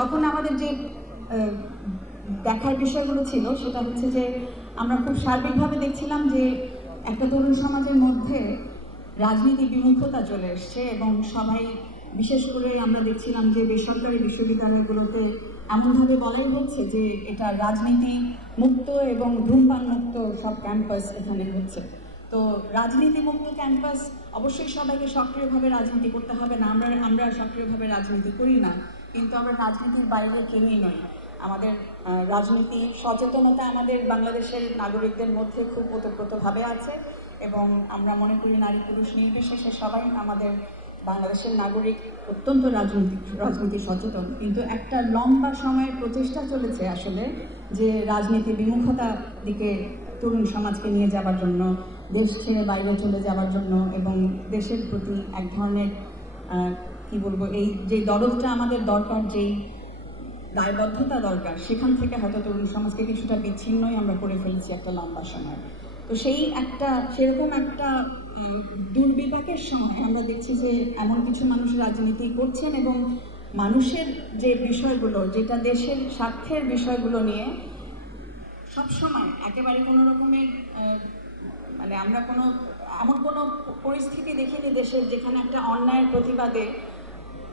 তখন আমাদের যে দেখার বিষয়গুলো ছিল, সেটা হচ্ছে যে আমরা খুব সার্বিকভাবে দেখছিলাম যে একটা তরুণ সমাজের মধ্যে রাজনীতি বিমুখতা চলে এসছে এবং সবাই, বিশেষ করে আমরা দেখছিলাম যে বেসরকারি বিশ্ববিদ্যালয়গুলোতে এমনভাবে বলাই হচ্ছে যে এটা রাজনীতি মুক্ত এবং ধূমপান মুক্ত সব ক্যাম্পাস এখানে হচ্ছে। তো রাজনীতি মুক্ত ক্যাম্পাস অবশ্যই সবাইকে সক্রিয়ভাবে রাজনীতি করতে হবে না। আমরা আমরা সক্রিয়ভাবে রাজনীতি করি না। কিন্তু আমরা রাজনীতির বাইরে কেউই নই। আমাদের রাজনীতি সচেতনতা আমাদের বাংলাদেশের নাগরিকদের মধ্যে খুব ওতপ্রোতভাবে আছে এবং আমরা মনে করি নারী পুরুষ নির্বিশেষে সবাই আমাদের বাংলাদেশের নাগরিক অত্যন্ত রাজনীতি রাজনীতি সচেতন। কিন্তু একটা লম্বা সময়ের প্রচেষ্টা চলেছে আসলে যে রাজনীতি বিমুখতা দিকে তরুণ সমাজকে নিয়ে যাওয়ার জন্য, দেশ ছেড়ে বাইরে চলে যাওয়ার জন্য এবং দেশের প্রতি এক ধরনের কি বলব, এই যে দরদটা আমাদের দরকার যেই দায়বদ্ধতা দরকার, সেখান থেকে হয়তো তরুণ সমাজকে কিছুটা বিচ্ছিন্নই আমরা করে ফেলেছি একটা লম্বা সময়। তো সেই একটা, সেরকম একটা দুর্বিপাকের সময় আমরা দেখছি যে এমন কিছু মানুষ রাজনীতি করছেন এবং মানুষের যে বিষয়গুলো, যেটা দেশের স্বার্থের বিষয়গুলো নিয়ে সবসময় একেবারে কোনো রকমের মানে আমরা কোনো, এমন কোনো পরিস্থিতি দেখিনি দেশের যেখানে একটা অন্যায়ের প্রতিবাদে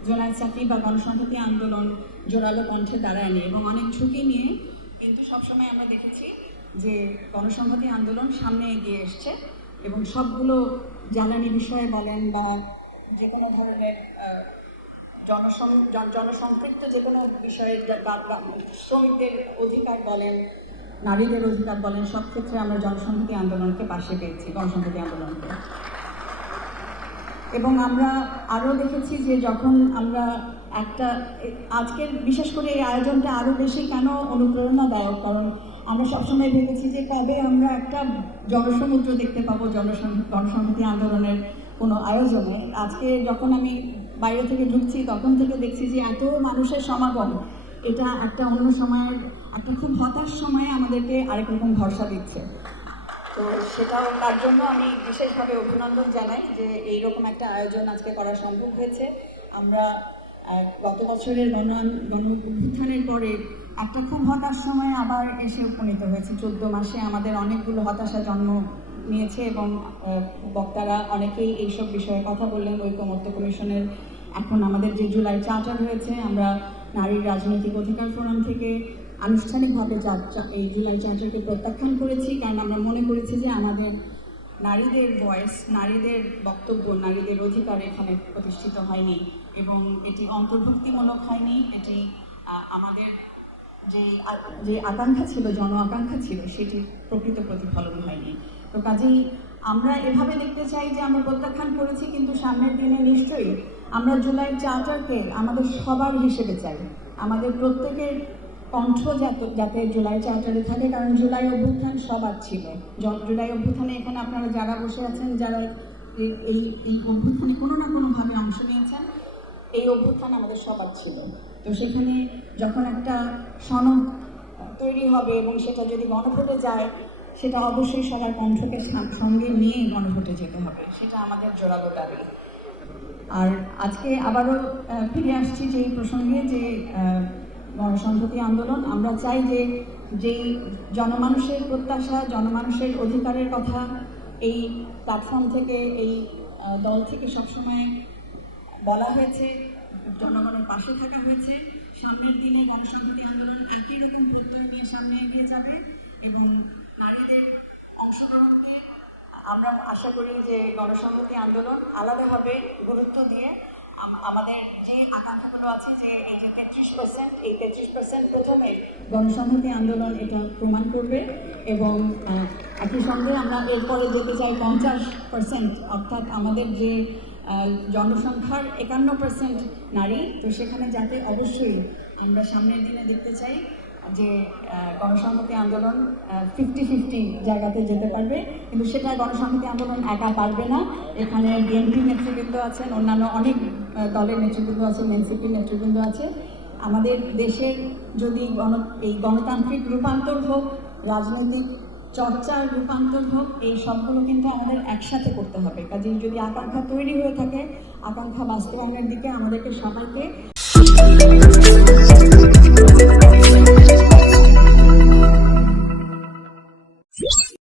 জোনাল চাকরি বা গণসংহতি আন্দোলন জোরালো কণ্ঠে দাঁড়ায়নি এবং অনেক ঝুঁকি নিয়ে কিন্তু সবসময় আমরা দেখেছি যে গণসংহতি আন্দোলন সামনে এগিয়ে এসছে এবং সবগুলো জ্বালানি বিষয়ে বলেন বা যে কোনো ধরনের জনসং, জন- জনসম্পৃক্ত যে কোনো বিষয়ের বা- বা শ্রমিকদের অধিকার বলেন, নারীদের অধিকার বলেন, সব ক্ষেত্রে আমরা জনসংহতি আন্দোলনকে পাশে পেয়েছি, গণসংহতি আন্দোলনকে। এবং আমরা আরও দেখেছি যে যখন আমরা একটা, আজকের বিশেষ করে এই আয়োজনটা আরও বেশি কেন অনুপ্রেরণাদায়ক? কারণ আমরা সবসময় ভেবেছি যে কবে আমরা একটা জনসমুদ্র দেখতে পাবো জনসং গণসংহতি আন্দোলনের কোনো আয়োজনে। আজকে যখন আমি বাইরে থেকে ঢুকছি, তখন থেকে দেখছি যে এত মানুষের সমাগম। এটা একটা অন্য সময়ের, একটা খুব হতাশ সময়ে আমাদেরকে আরেক রকম ভরসা দিচ্ছে। তো সেটাও তার জন্য আমি বিশেষভাবে অভিনন্দন জানাই যে এইরকম একটা আয়োজন আজকে করা সম্ভব হয়েছে। আমরা গত বছরের গণ গণ অভ্যুত্থানের পরে একটা খুব হতাশ সময় আবার এসে উপনীত হয়েছে। চোদ্দ মাসে আমাদের অনেকগুলো হতাশা জন্ম নিয়েছে এবং বক্তারা অনেকেই এইসব বিষয়ে কথা বললেন। ঐকমত্য কমিশনের এখন আমাদের যে জুলাই চার্টার হয়েছে, আমরা নারীর রাজনৈতিক অধিকার ফোরাম থেকে আনুষ্ঠানিকভাবে এই জুলাই চার্টারকে প্রত্যাখ্যান করেছি, কারণ আমরা মনে করেছি যে আমাদের নারীদের ভয়েস নারীদের বক্তব্য, নারীদের অধিকার এখানে প্রতিষ্ঠিত হয়নি এবং এটি অন্তর্ভুক্তিমূলক হয়নি। এটি আমাদের যে যে আকাঙ্ক্ষা ছিল, জন আকাঙ্ক্ষা ছিল সেটি প্রকৃত প্রতিফলন হয়নি। তো কাজেই আমরা এভাবে দেখতে চাই যে আমরা প্রত্যাখ্যান করেছি, কিন্তু সামনের দিনে নিশ্চয়ই আমরা জুলাই চার্টারকে আমাদের সবার হিসেবে চাই। আমাদের প্রত্যেকের কণ্ঠ যাতে যাতে জুলাই চার্টারে থাকে, কারণ জুলাই অভ্যুত্থান সবার ছিল। জুলাই অভ্যুত্থানে এখানে আপনারা যারা বসে আছেন, যারা এই- এই অভ্যুত্থানে কোনো না কোনোভাবে অংশ নিয়েছেন, এই অভ্যুত্থান আমাদের সবার ছিল। তো সেখানে যখন একটা সনদ তৈরি হবে এবং সেটা যদি গণভোটে যায়, সেটা অবশ্যই সবার কণ্ঠকে সঙ্গে নিয়ে গণভোটে যেতে হবে। সেটা আমাদের জোরালো দাবি। আর আজকে আবারও ফিরে আসছি যে এই প্রসঙ্গে যে গণসংহতি আন্দোলন। আমরা চাই যে যেই জনমানুষের প্রত্যাশা, জনমানুষের অধিকারের কথা এই প্ল্যাটফর্ম থেকে, এই দল থেকে সবসময় বলা হয়েছে, জনগণের পাশে থাকা হয়েছে। সামনের দিনে গণসংহতি আন্দোলন একই রকম প্রত্যয় নিয়ে সামনে এগিয়ে যাবে এবং নারীদের অংশগ্রহণকে আমরা আশা করি যে গণসংহতি আন্দোলন আলাদাভাবে গুরুত্ব দিয়ে আমাদের যে আকাঙ্ক্ষাগুলো আছে যে এই যে তেত্রিশ পার্সেন্ট এই তেত্রিশ পার্সেন্ট প্রথমে গণসংহতি আন্দোলন এটা প্রমাণ করবে এবং একই সঙ্গে আমরা এরপরে যেতে চাই পঞ্চাশ পার্সেন্ট অর্থাৎ আমাদের যে জনসংখ্যার একান্ন পার্সেন্ট নারী। তো সেখানে যাতে অবশ্যই আমরা সামনের দিনে দেখতে চাই যে গণসংহতি আন্দোলন ফিফটি ফিফটি জায়গাতে যেতে পারবে। কিন্তু সেটা গণসংহতি আন্দোলন একা পারবে না। এখানে বিএনপি নেতৃবৃন্দ আছেন, অন্যান্য অনেক দলের নেতৃবৃন্দ আছেন এনসিপির নেতৃবৃন্দ আছে আমাদের দেশের যদি গণ, এই গণতান্ত্রিক রূপান্তর হোক, রাজনৈতিক চর্চার রূপান্তর হোক, এই সবগুলো কিন্তু আমাদের একসাথে করতে হবে। কাজেই যদি আকাঙ্ক্ষা তৈরি হয়ে থাকে, আকাঙ্ক্ষা বাস্তবায়নের দিকে আমাদেরকে সবাইকে